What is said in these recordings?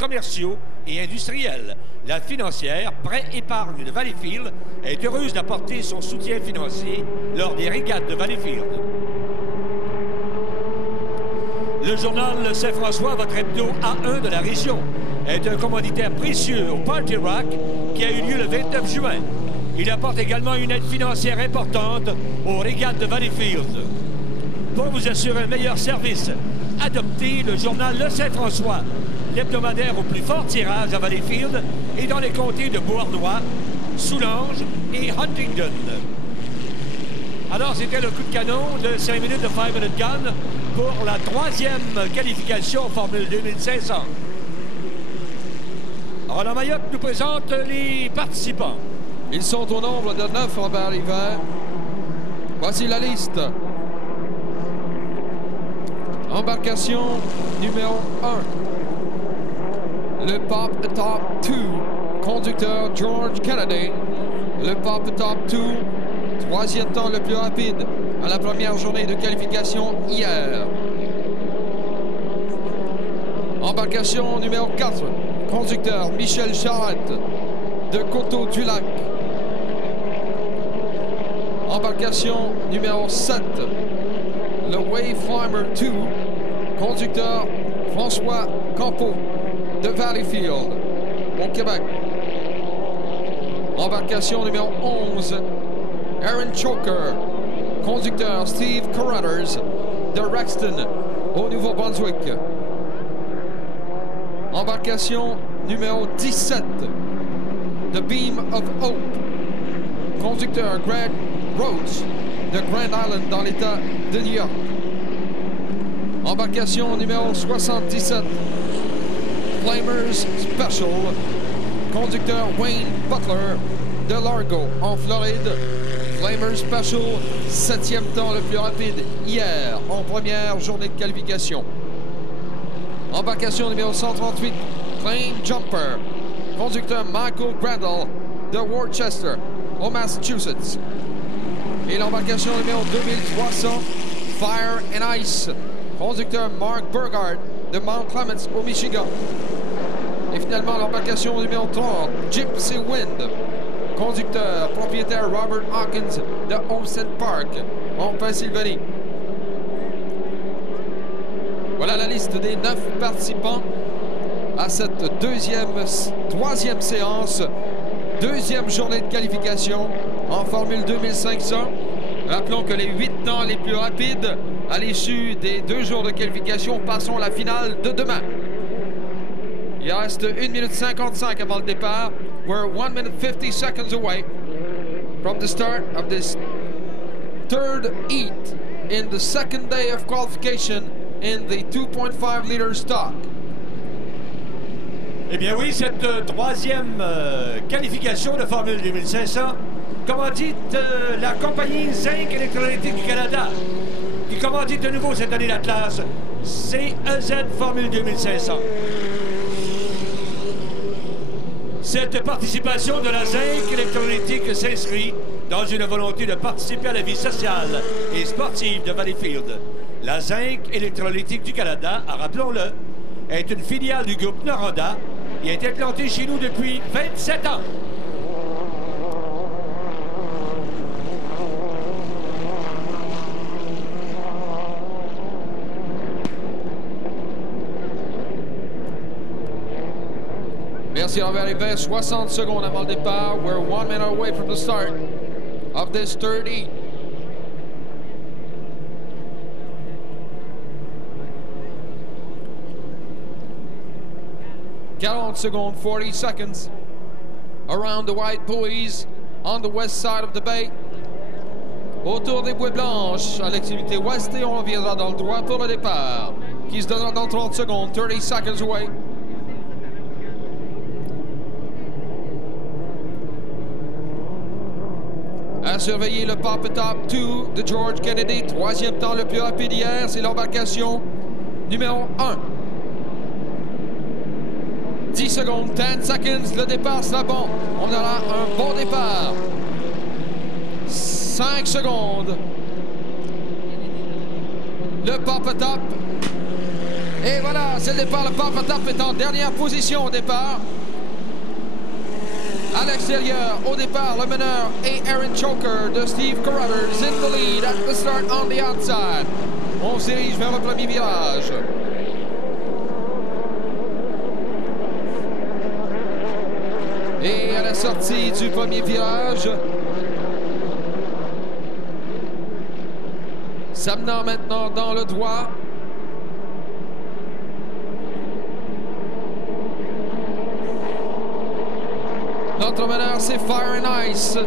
commerciaux et industriels. La financière Prêt Épargne de Valleyfield est heureuse d'apporter son soutien financier lors des régates de Valleyfield. Le journal Saint-François, votre hebdo A1 de la région, est un commanditaire précieux au Party Rock qui a eu lieu le 29 juin. Il apporte également une aide financière importante aux régates de Valleyfield. Pour vous assurer un meilleur service, adoptez le journal Le Saint-François, l'hebdomadaire au plus fort tirage à Valleyfield et dans les comtés de Beauharnois, Soulanges et Huntingdon. Alors, c'était le coup de canon de 5 minutes de 5 Minute Gun pour la 3e qualification Formule 2500. Roland Mayotte nous présente les participants. Ils sont au nombre de 9, Robert Hiver. Voici la liste. Embarcation numéro 1. Le Pop Top 2. Conducteur George Kennedy. Le Pop Top 2. 3e temps le plus rapide à la première journée de qualification hier. Embarcation numéro 4. Conducteur Michel Charette de Coteau-du-Lac. Embarcation numéro 7. Le Wayfinder 2. Conducteur François Campeau de Valleyfield au Québec. Embarcation numéro 11. Aaron Choker. Conducteur Steve Carruthers de Rexton au Nouveau-Brunswick. Embarcation numéro 17. The Beam of Hope. Conducteur Greg Rhodes de Grand Island dans l'État de New York. Embarcation numéro 77. Flamers Special. Conducteur Wayne Butler de Largo en Floride. Flamers Special, 7e temps le plus rapide hier en première journée de qualification. Embarcation numéro 138, Claim Jumper. Conducteur Michael Grandal de Worcester au Massachusetts. Et l'embarcation numéro 2300, Fire and Ice. Conducteur Mark Burgard de Mount Clemens au Michigan. Et finalement l'embarcation numéro 30, Gypsy Wind. Conducteur, propriétaire Robert Hawkins de Homestead Park en Pennsylvanie. Voilà la liste des 9 participants à cette troisième séance, 2e journée de qualification en Formule 2500. Rappelons que les 8 temps les plus rapides à l'issue des 2 jours de qualification passeront à la finale de demain. Il reste 1 minute 55 avant le départ. We're 1 minute 50 seconds away from the start of this 3rd heat in the 2nd day of qualification in the 2.5 liter stock. Eh bien oui, cette 3e qualification de Formule 2500 commandite la compagnie Zinc Électrolytique du Canada, qui commandite de nouveau cette année la classe CEZ Formule 2500. Cette participation de la Zinc Électrolytique s'inscrit dans une volonté de participer à la vie sociale et sportive de Valleyfield. La Zinc Électrolytique du Canada, rappelons-le, est une filiale du groupe Noranda et est implantée chez nous depuis 27 ans. Merci Robert Hiver. 60 secondes avant le départ. We're 1 minute away from the start of this 3rd heat. Seconds, 40 seconds around the white buoys on the west side of the bay. Autour des bouées blanches à l'extrémité ouest et on reviendra dans le droit pour le départ qui se donnera dans 30 secondes, 30 seconds away. À surveiller le Pop Top 2 de George Kennedy, 3e temps le plus rapide hier, c'est l'embarcation numéro 1. 10 secondes, 10 seconds, le départ sera bon. On aura un bon départ. 5 secondes. Le Pop Top Et voilà, c'est le départ. Le Papa Top est en dernière position au départ. À l'extérieur, au départ, le meneur et Aaron Choker de Steve Carruthers in the lead at the start on the outside. On se dirige vers le premier virage. Et à la sortie du premier virage, s'amenant maintenant dans le droit. Notre meneur, c'est Fire and Ice.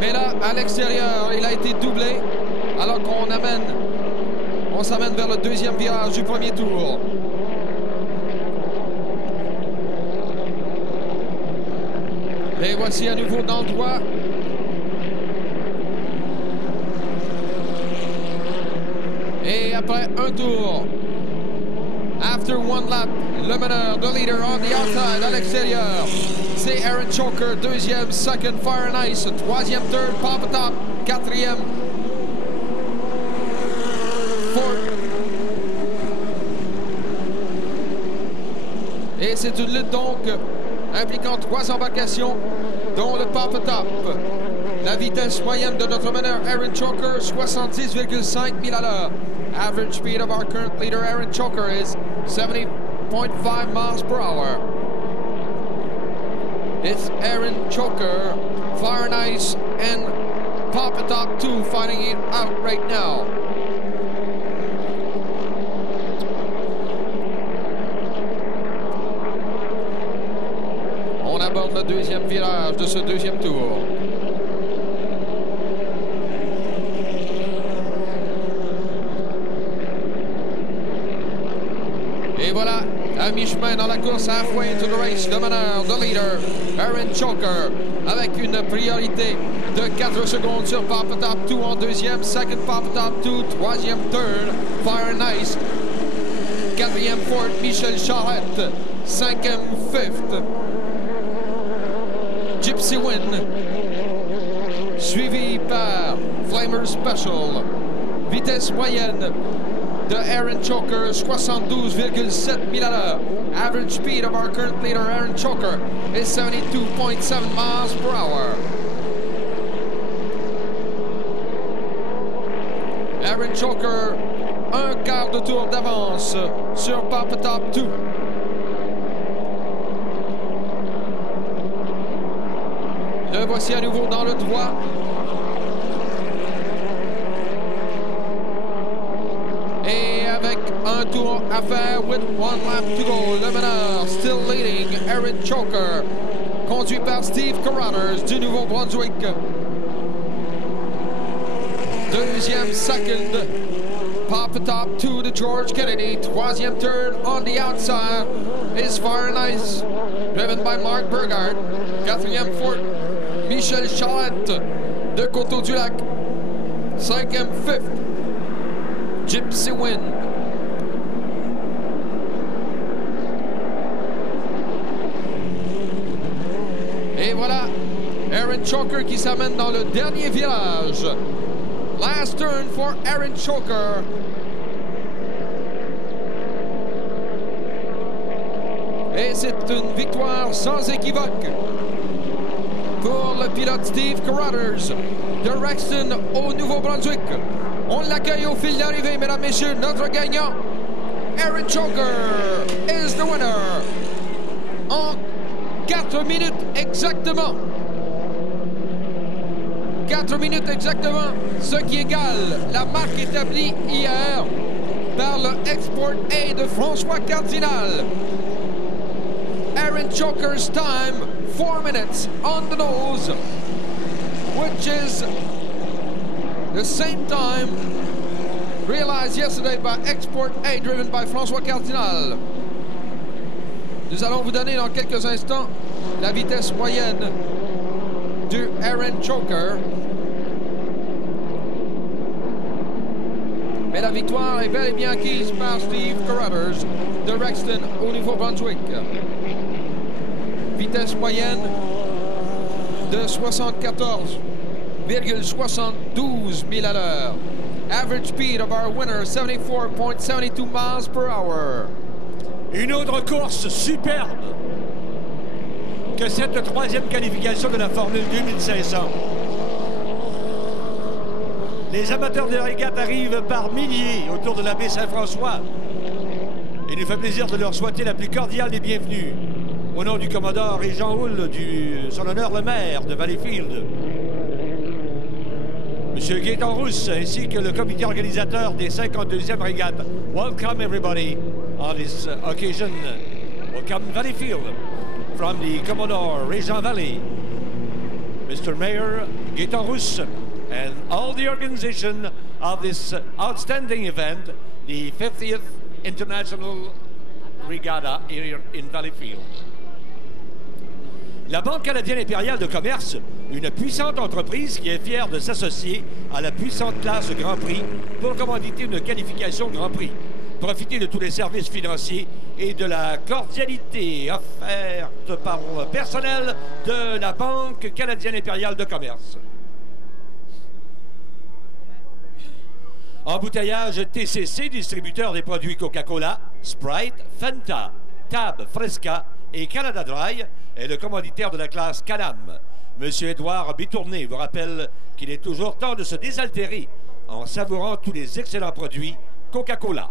Mais là, à l'extérieur, il a été doublé. Alors on s'amène vers le deuxième virage du premier tour. Et voici à nouveau dans le droit. Et après un tour, after one lap, le meneur, the leader on the outside, à l'extérieur, c'est Aaron Choker, deuxième, second, Fire and Ice, troisième, third, Papa Top, quatrième, fourth. Et c'est une lutte donc impliquant 3 embarcations, dont le Papa Top. La vitesse moyenne de notre meneur Aaron Choker, 70,5 milles à l'heure. Average speed of our current leader Aaron Choker is 70.5 miles per hour. It's Aaron Choker, Fire and Ice, and Papa Top 2 fighting it out right now. On aborde le deuxième virage de ce deuxième tour. Et voilà, à mi-chemin dans la course, halfway into the race, le meneur, the leader, Aaron Choker, avec une priorité de 4 secondes sur Papa Top 2 en deuxième, second Papa Top 2, troisième, third, Fire and Ice, quatrième, fourth, Michel Charette, cinquième, fifth, Gypsy Win, suivi par Flamer Special. Vitesse moyenne de Aaron Choker, 72,7 milles à l'heure. Average speed of our current leader, Aaron Choker, is 72.7 miles per hour. Aaron Choker, un quart de tour d'avance sur Papa Top 2. Le voici à nouveau dans le droit. Et avec un tour à faire, with one lap to go, le meneur, still leading, Aaron Choker, conduit par Steve Carruthers du Nouveau-Brunswick. Deuxième, second, Papa Top 2 de George Kennedy. Troisième, third, on the outside is Fire and Ice, driven by Mark Burgard. Quatrième, fourth, Michel Charette de Coteau-du-Lac. Cinquième, fifth, Gypsy Win. Et voilà, Aaron Choker qui s'amène dans le dernier virage. Last turn for Aaron Choker. Et c'est une victoire sans équivoque pour le pilote Steve Carruthers de Rexton au Nouveau-Brunswick. On l'accueille au fil d'arrivée, mesdames, messieurs. Notre gagnant, Aaron Choker, is the winner. En 4 minutes exactement. 4 minutes exactement, ce qui égale la marque établie hier par le Export A de François Cardinal. Aaron Choker's time, 4 minutes on the nose, which is the same time realized yesterday by Export A, driven by François Cardinal. Nous allons vous donner dans quelques instants la vitesse moyenne de Aaron Choker. Mais la victoire est bel et bien acquise par Steve Carruthers de Rexton au Nouveau-Brunswick. Vitesse moyenne de 74,72 milles à l'heure. Average speed of our winner, 74.72 miles per hour. Une autre course superbe que cette troisième qualification de la Formule 2500. Les amateurs de la régate arrivent par milliers autour de la baie Saint-François. Il nous fait plaisir de leur souhaiter la plus cordiale des bienvenues. Au nom du commodore et Jean Houle, son honneur le maire de Valleyfield, M. Gaétan Rousse, ainsi que le comité organisateur des 52e régates. Welcome everybody on this occasion. Welcome Valleyfield from the Commodore Region Valley. Mr. Mayor Gaétan Rousse and all the organization of this outstanding event, the 50th International Regatta here in Valleyfield. La Banque canadienne impériale de commerce, une puissante entreprise qui est fière de s'associer à la puissante classe Grand Prix pour commanditer une qualification Grand Prix. Profiter de tous les services financiers et de la cordialité offerte par le personnel de la Banque canadienne impériale de commerce. Embouteillage TCC, distributeur des produits Coca-Cola, Sprite, Fanta, Tab, Fresca et Canada Dry, est le commanditaire de la classe Can-Am. Monsieur Édouard Bitourné vous rappelle qu'il est toujours temps de se désaltérer en savourant tous les excellents produits Coca-Cola.